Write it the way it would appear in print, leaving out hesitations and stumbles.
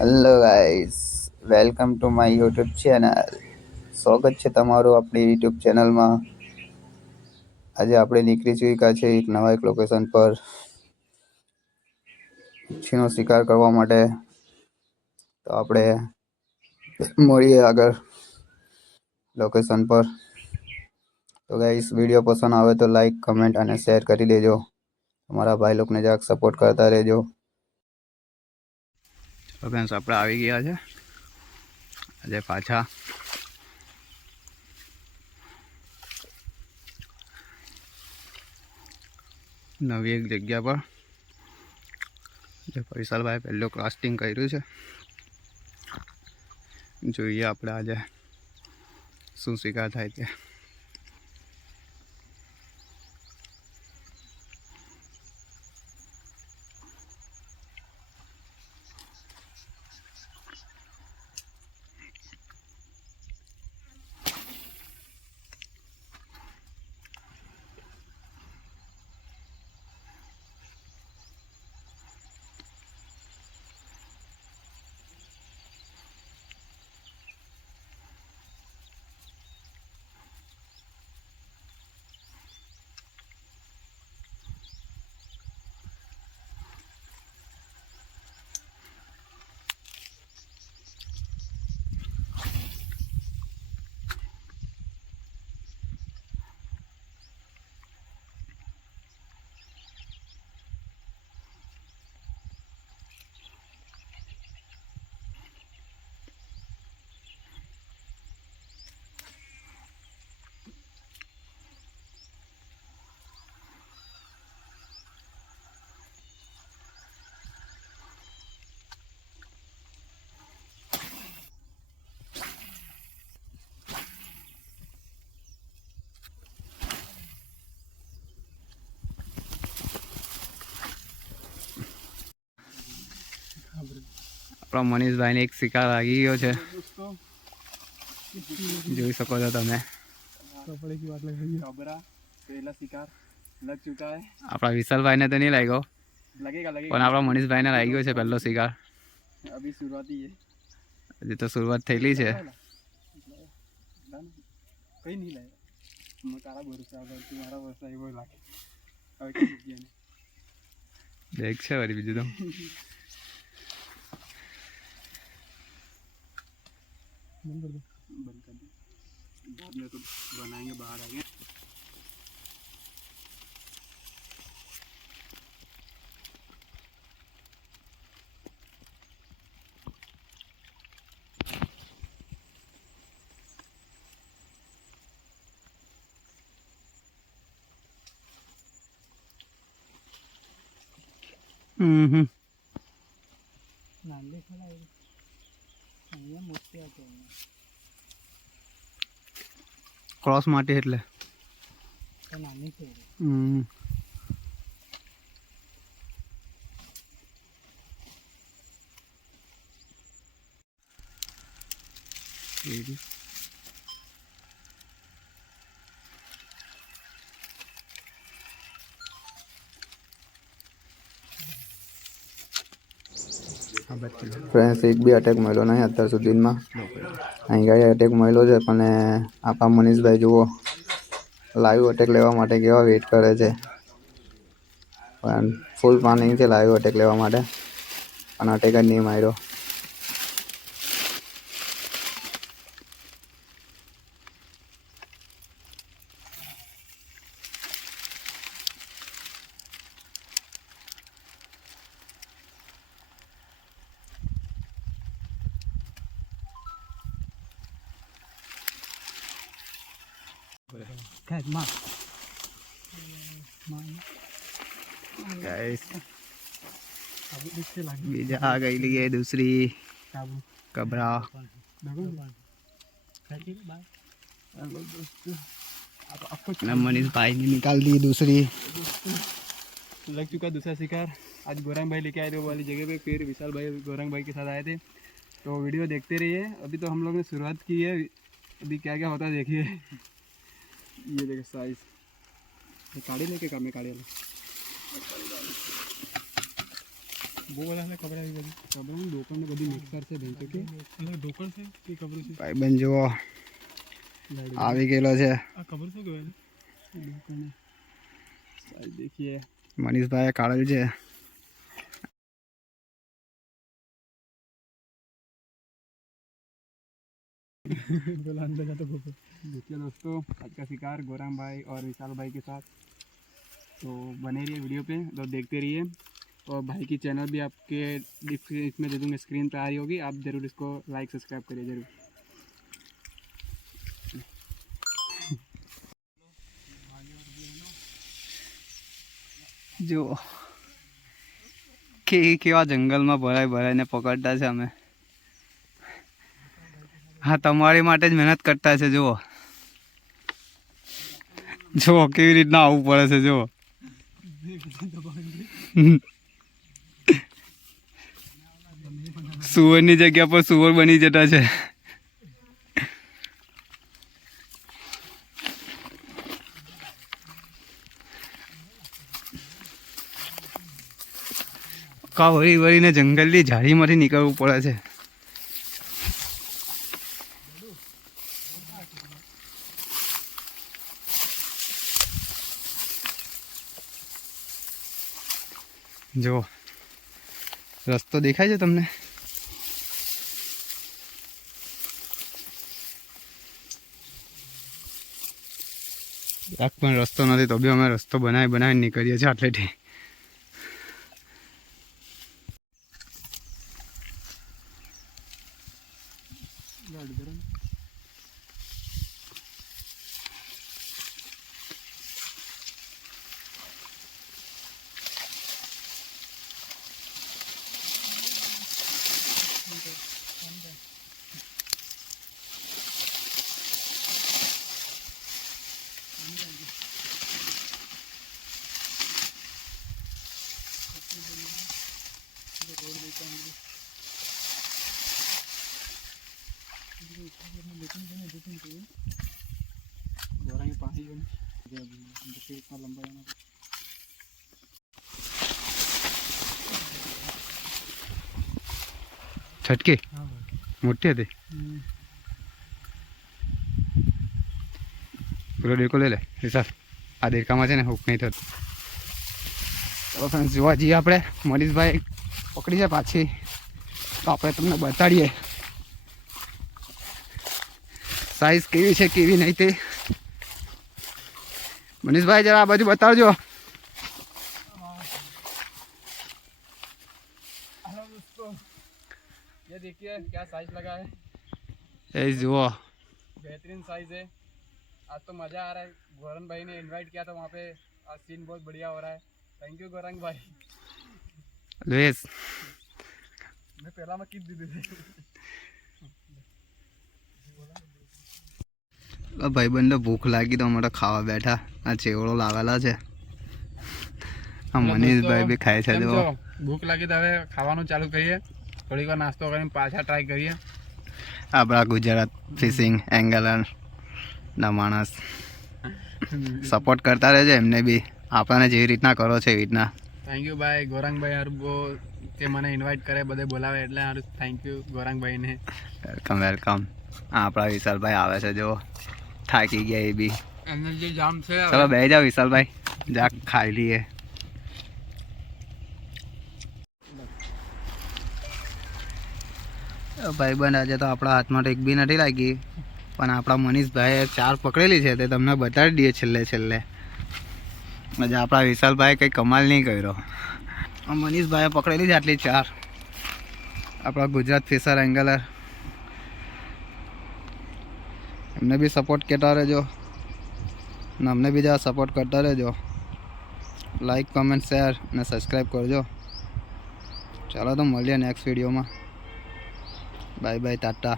Hello guys, welcome to my YouTube channel. સ્વાગત છે તમારું આપણી યુટ્યુબ ચેનલમાં. આજે આપણે નીકળી ચૂક્યા છે એક નવા એક લોકેશન પર મચ્છીનો શિકાર કરવા માટે. તો આપણે મળીએ આગળ લોકેશન પર. તો ગાઈસ, વિડીયો પસંદ આવે તો લાઈક, કમેન્ટ અને શેર કરી દેજો. તમારા ભાઈ લોકોને જરાક સપોર્ટ કરતા રહેજો. તો ફ્રેન્ડ્સ, આપણે આવી ગયા છે આજે પાછા નવી એક જગ્યા પર. જે વિશાલભાઈ પહેલું કાસ્ટિંગ કર્યું છે. જોઈએ આપણે આજે શું શિકાર થાય છે. આપણા મનીષભાઈને એક શિકાર લાગી ગયો છે, જોઈ શકો છો તમે. આપણા વિશાલભાઈને તો નહીં લાગ્યો, પણ આપણા મનીષભાઈને લાગી ગયો છે પહેલો શિકાર. હજી તો શરૂઆત થયેલી છે. દેખ છે વળી બીજું તો. बंद कर दो, बाद में तो बनाएंगे बाहर आएंगे. ક્રોસ માટે એટલે ફ્રેન્ડ્સ, એક બી અટેક મળ્યો નહીં અત્યાર સુધીમાં. અહીં ગાડી અટેક મળ્યો છે, પણ આપણા મનીષભાઈ જુઓ લાઈવ અટેક લેવા માટે કેવા વેઇટ કરે છે. પણ ફૂલ પ્લાનિંગ છે લાઈવ અટેક લેવા માટે, પણ અટેક જ નહીં માર્યો. गाइस, बीजा आ गई लिए दूसरी कबरा. मनीष भाई ने निकाल दी दूसरी. लग चुका दूसरा शिकार. आज गौरंग भाई लेके आए थे वो वाली जगह पे, फिर विशाल भाई गौरंग भाई के साथ आए थे. तो वीडियो देखते रहिए. अभी तो हम लोग ने शुरुआत की है, अभी क्या क्या होता है देखिए. ये देखो साइज, काढ़े लेके काम में काढ़े બહુ બધા છે કબરા આવી બધી કબરાની દુકાન ને બધી મિક્સર છે ભેંચો કે દુકાન છે કે કબરું છે ભાઈ બન જુઓ આવી ગયેલો છે આ ખબર શું કહેવાય દુકાન સાઈડ देखिए મનીષભાઈ કાઢેલ છે देखिए दोस्तों आज का शिकार गोरंग भाई और विशाल भाई के साथ तो बने रहिए वीडियो पे तो देखते रहिए और भाई की चैनल भी आपके इसमें दे दूँगा स्क्रीन पे आ रही होगी आप ज़रूर इसको लाइक सब्सक्राइब करिए ज़रूर जो केवा जंगल में भराई भराई ने पकड़ता है अमे हाँ तमारी माटे ज मेहनत करता है जो जो केवी रीतना आववू पड़े छे जो सुवरनी जग्या पर सुवर बनी जता है का वरी वरी ने जंगल की झाड़ी में निकलवू पड़े छे जो रस्तो देखाय छे तमने एक पण रस्तो नहीं तो भी अमे रस्तो बनावी बनावी निकळीए छे आटलेथी छटके मोटी थी पेलो डेको ले ले सर आ देरका में ने हुक नहीं थत चलो फ्रेंड्स जोवा जी आप मनीष भाई पकड़ी है पाछी तो आप तमने बताड़ीए साइज केवी है केवी नहीं थी मनीष भाई जरा आ बाजू बताओ ये देखिए क्या साइज लगा है ये जो बेहतरीन साइज है आज तो मज़ा आ रहा है गौरंग भाई ने इनवाइट किया था वहाँ पे आज सीन बहुत बढ़िया हो रहा है थैंक यू गौरंग भाई लुइस मैं पहला में किट दी थी भाई बंदो भूख लगी तो हमारा खावा बैठा आ चेवड़ो लावेला है मनीष भाई भी खाए छे जो भूख लगी तो हवे खावानुं चालू करिए थोड़ी વાર नास्तो કરીને પાછા ટ્રાય કરીએ આપણા ગુજરાત ફિશિંગ એંગલર ના માણસ સપોર્ટ કરતા રહેજો એમને બી આપણને જેવી રીતના કરો છે એવી રીતના થેન્ક યુ ભાઈ ગૌરંગભાઈ હારું કે મને ઇન્વાઇટ કરે બધે બોલાવે એટલે હારું થેન્ક યુ ગૌરંગભાઈને વેલકમ વેલકમ આપણા વિશાલભાઈ આવે છે જો થાકી ગયા એ બી એનર્જી જામ છે ચલો બેહી જાઓ વિશાલભાઈ જા ખાઈ લઈએ ભાઈબંધ આજે તો આપણા હાથમાં એક બી નથી લાગી પણ આપણા મનીષભાઈએ 4 પકડેલી છે તે તમને બતાવી દઈએ છેલ્લે છેલ્લે આજે આપણા વિશાલભાઈ કંઈ કમાલ નહીં કર્યો મનીષભાઈએ પકડેલી છે આટલી 4 આપણા ગુજરાત ફિશર એંગલર એમને બી સપોર્ટ કરતા રહેજો અને અમને બી જરા સપોર્ટ કરતા રહેજો લાઈક કમેન્ટ શેર અને સબસ્ક્રાઈબ કરજો ચાલો તો મળીએ નેક્સ્ટ વિડીયોમાં બાય બાય ટાટા